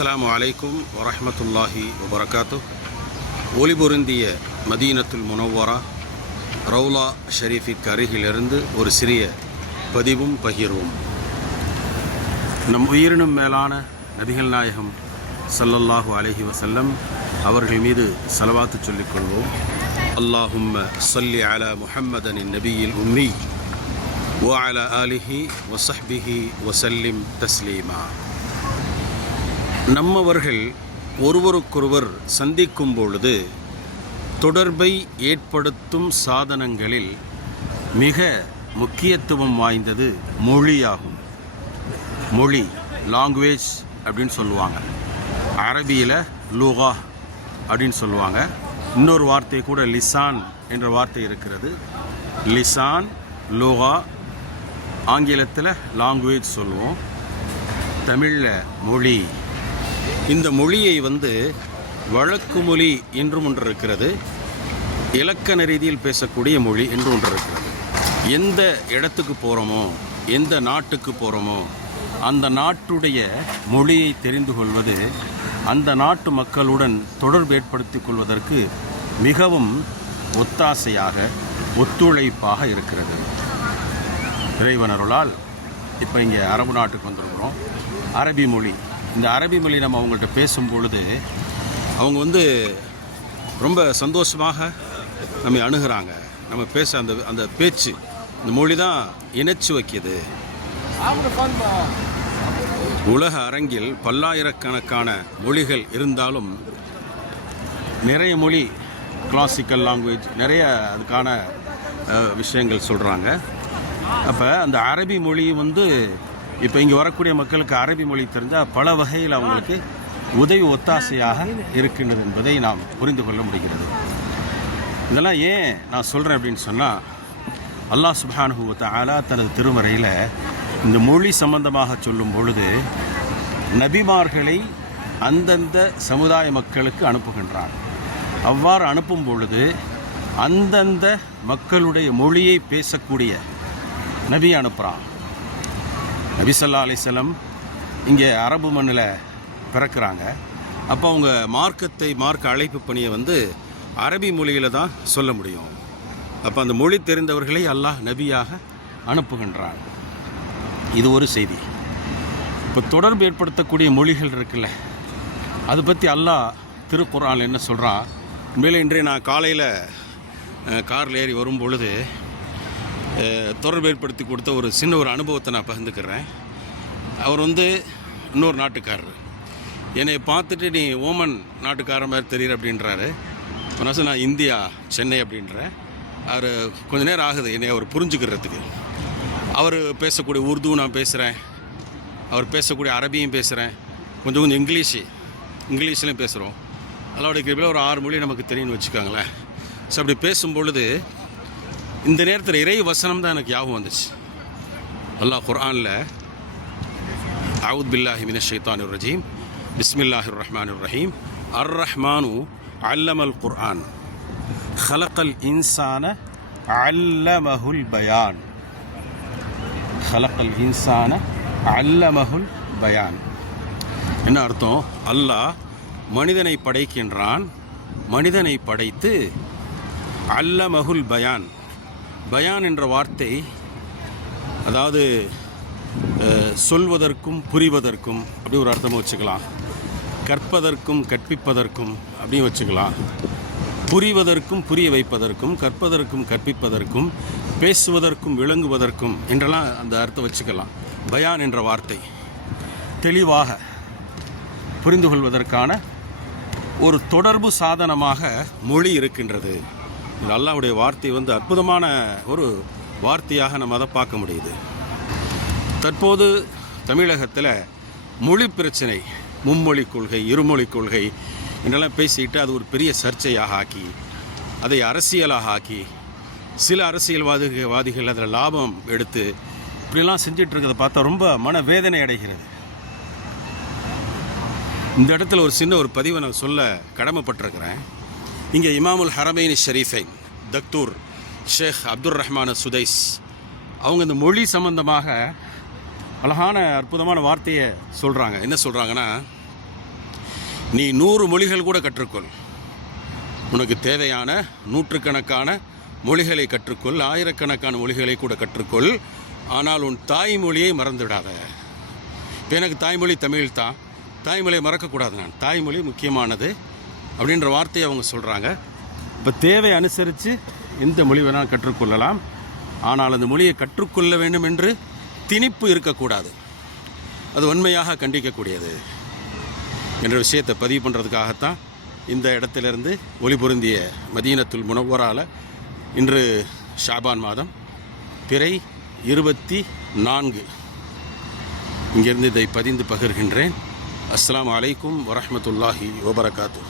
அஸ்ஸலாமு அலைக்கும் வரஹ்மத்துல்லாஹி வபரகாத்து. ஒளிபொருந்திய மதீனத்துல் முனவ்வரா ரவுலா ஷரீஃபிற்கு அருகிலிருந்து ஒரு சிறிய பதிவும் பகிர்வும். நம் உயிரினும் மேலான நபிகள் நாயகம் ஸல்லல்லாஹு அலைஹி வஸல்லம் அவர்கள் மீது ஸலவாத்து சொல்லிக்கொள்வோம். அல்லாஹும்ம ஸல்லி அலா முஹம்மதனின் நபியில் உம்மி வ அலா ஆலிஹி வ ஸஹ்பிஹி வ ஸல்லிம் தஸ்லீமா. நம்மவர்கள் ஒருவருக்கொருவர் சந்திக்கும் பொழுது தொடர்பை ஏற்படுத்தும் சாதனங்களில் மிக முக்கியத்துவம் வாய்ந்தது மொழியாகும். மொழி, லாங்குவேஜ் அப்படின்னு சொல்லுவாங்க. அரபியில் லுகா அப்படின்னு சொல்லுவாங்க. இன்னொரு வார்த்தை கூட லிசான் என்ற வார்த்தை இருக்கிறது. லிசான், லுகா, ஆங்கிலத்தில் லாங்குவேஜ் சொல்லுவோம், தமிழில் மொழி. இந்த மொழியை வழக்கு மொழி என்றும் ஒன்று இருக்கிறது, இலக்கண ரீதியில் பேசக்கூடிய மொழி என்று ஒன்று இருக்கிறது. எந்த இடத்துக்கு போகிறோமோ, எந்த நாட்டுக்கு போகிறோமோ, அந்த நாட்டுடைய மொழியை தெரிந்து கொள்வது அந்த நாட்டு மக்களுடன் தொடர்பு ஏற்படுத்திக் கொள்வதற்கு மிகவும் ஒத்தாசையாக, ஒத்துழைப்பாக இருக்கிறது. இறைவனருளால் இப்போ இங்கே அரபு நாட்டுக்கு வந்திருக்கிறோம். அரபி மொழி, இந்த அரபி மொழி நம்ம அவங்கள்ட்ட பேசும் பொழுது அவங்க ரொம்ப சந்தோஷமாக நம்ம அணுகிறாங்க. நம்ம பேச அந்த பேச்சு, இந்த மொழி தான் இணைச்சி வைக்கிது. உலக அரங்கில் பல்லாயிரக்கணக்கான மொழிகள் இருந்தாலும் நிறைய மொழி, கிளாசிக்கல் லாங்குவேஜ், நிறைய அதுக்கான விஷயங்கள் சொல்கிறாங்க. அப்போ அந்த அரபி மொழி இப்போ இங்கே வரக்கூடிய மக்களுக்கு அரபி மொழி தெரிஞ்சால் பல வகையில் அவங்களுக்கு உதவி ஒத்தாசையாக இருக்கின்றது என்பதை நாம் புரிந்து கொள்ள முடிகிறது. இதெல்லாம் ஏன் நான் சொல்கிறேன் அப்படின்னு சொன்னால், அல்லாஹ் சுப்ஹானஹு வ தஆலா தனது திருமறையில் இந்த மொழி சம்பந்தமாக சொல்லும் பொழுது நபிமார்களை அந்தந்த சமுதாய மக்களுக்கு அனுப்புகின்றான். அவ்வாறு அனுப்பும் பொழுது அந்தந்த மக்களுடைய மொழியை பேசக்கூடிய நபி அனுப்புகிறான். நபி ஸல்லல்லாஹு அலைஹி வஸல்லம் இங்கே அரபு மண்ணில் பிறக்கிறாங்க. அப்போ அவங்க மார்க்க அழைப்பு பணியை அரபி மொழியில் தான் சொல்ல முடியும். அப்போ அந்த மொழி தெரிந்தவர்களை அல்லாஹ் நபியாக அனுப்புகின்றான். இது ஒரு செய்தி. இப்போ தொடர்பு ஏற்படுத்தக்கூடிய மொழிகள் இருக்குல்ல, அதை பற்றி அல்லாஹ் திருக்குர்ஆனில் என்ன சொல்கிறான்? உண்மையிலே இன்றைய நான் காலையில் காரில் ஏறி வரும் பொழுது தொடர்பு ஏற்படுத்தி கொடுத்த ஒரு சின்ன அனுபவத்தை நான் பகிர்ந்துக்கிறேன். அவர் இன்னொரு நாட்டுக்காரர். என்னை பார்த்துட்டு நீ ஓமன் நாட்டுக்காரர் மாதிரி தெரியுற அப்படின்றாரு. நான் இந்தியா, சென்னை அப்படின்றேன். அவர் கொஞ்சம் நேரம் ஆகுது என்னை அவர் புரிஞ்சுக்கிறதுக்கு. அவர் பேசக்கூடிய உருது நான் பேசுகிறேன், அவர் பேசக்கூடிய அரபியும் பேசுகிறேன், கொஞ்சம் இங்கிலீஷ்லையும் பேசுகிறோம். அதோடைய கிருபையில் ஒரு 6 மொழி நமக்கு தெரியும்னு வச்சுக்கோங்களேன். ஸோ அப்படி பேசும்பொழுது இந்த நேரத்தில் இறை வசனம் தான் எனக்கு ஞாபகம் வந்துச்சு. அல்லாஹ் குர்ஆனில் அஊது பில்லாஹி மினஷ் ஷைத்தானிர் ரஜீம் பிஸ்மில்லாஹிர் ரஹ்மானிர் ரஹீம் அர் ரஹ்மானு அல்லமல் குர்ஆன் ஹலக்கல் இன்சான அல்லமஹுல் பயான். ஹலக்கல் இன்சான அல்லமஹுல் பயான் என்ன அர்த்தம்? அல்லாஹ் மனிதனை படைக்கின்றான், மனிதனை படைத்து அல்லமஹுல் பயான். பயான் என்ற வார்த்தை அதாவது சொல்வதற்கும் புரிவதற்கும் அப்படி ஒரு அர்த்தம் வச்சுக்கலாம். கற்பதற்கும் கற்பிப்பதற்கும் அப்படியும் வச்சுக்கலாம். புரிவதற்கும் புரிய வைப்பதற்கும், கற்பதற்கும் கற்பிப்பதற்கும், பேசுவதற்கும் விளங்குவதற்கும் என்றெல்லாம் அந்த அர்த்தம் வச்சுக்கலாம். பயான் என்ற வார்த்தை தெளிவாக புரிந்து கொள்வதற்கான ஒரு தொடர்பு சாதனமாக மொழி இருக்கின்றது. அல்லாஹ்வுடைய வார்த்தை அற்புதமான ஒரு வார்த்தையாக நம்ம அதை பார்க்க முடியுது. தற்போது தமிழகத்தில் மொழி பிரச்சனை, மும்மொழி கொள்கை, இருமொழி கொள்கை என்றெல்லாம் பேசிட்டு அது ஒரு பெரிய சர்ச்சையாக ஆக்கி, அதை அரசியலாக ஆக்கி, சில அரசியல்வாதிகள் அதில் லாபம் எடுத்து இப்படிலாம் செஞ்சிட்டு இருக்கிறத பார்த்தா ரொம்ப மனவேதனை அடைகிறது. இந்த இடத்துல ஒரு சின்ன பதிவை நான் சொல்ல கடமைப்பட்டிருக்கிறேன். இங்கே இமாமுல் ஹரமைன் ஷரீஃபைன் தக்தூர் ஷேக் அப்துர் ரஹ்மான் சுதைஸ் அவங்க இந்த மொழி சம்பந்தமாக அழகான அற்புதமான வார்த்தையை சொல்கிறாங்க. என்ன சொல்கிறாங்கன்னா, நீ 100 மொழிகள் கூட கற்றுக்கொள், உனக்கு தேவையான நூற்றுக்கணக்கான மொழிகளை கற்றுக்கொள், ஆயிரக்கணக்கான மொழிகளை கூட கற்றுக்கொள். ஆனால் உன் தாய்மொழியை மறந்துவிடாத. இப்போ எனக்கு தாய்மொழி தமிழ் தான், தாய்மொழியை மறக்கக்கூடாது. நான் தாய்மொழி முக்கியமானது அப்படின்ற வார்த்தையை அவங்க சொல்கிறாங்க. இப்போ தேவை அனுசரித்து எந்த மொழி வேணாலும் கற்றுக்கொள்ளலாம். ஆனால் அந்த மொழியை கற்றுக்கொள்ள வேண்டும் என்று திணிப்பு இருக்கக்கூடாது. அது உண்மையாக கண்டிக்கக்கூடியது என்ற விஷயத்தை பதிவு பண்ணுறதுக்காகத்தான் இந்த இடத்திலிருந்து ஒளிபொருந்திய மதீனத்துல் முனவ்வரால இன்று ஷாபான் மாதம் பிறை 24 இங்கிருந்து இதை பதிந்து பகிர்கின்றேன். அஸ்ஸலாமு அலைக்கும் வரஹ்மத்துல்லாஹி வபரகாத்துஹு.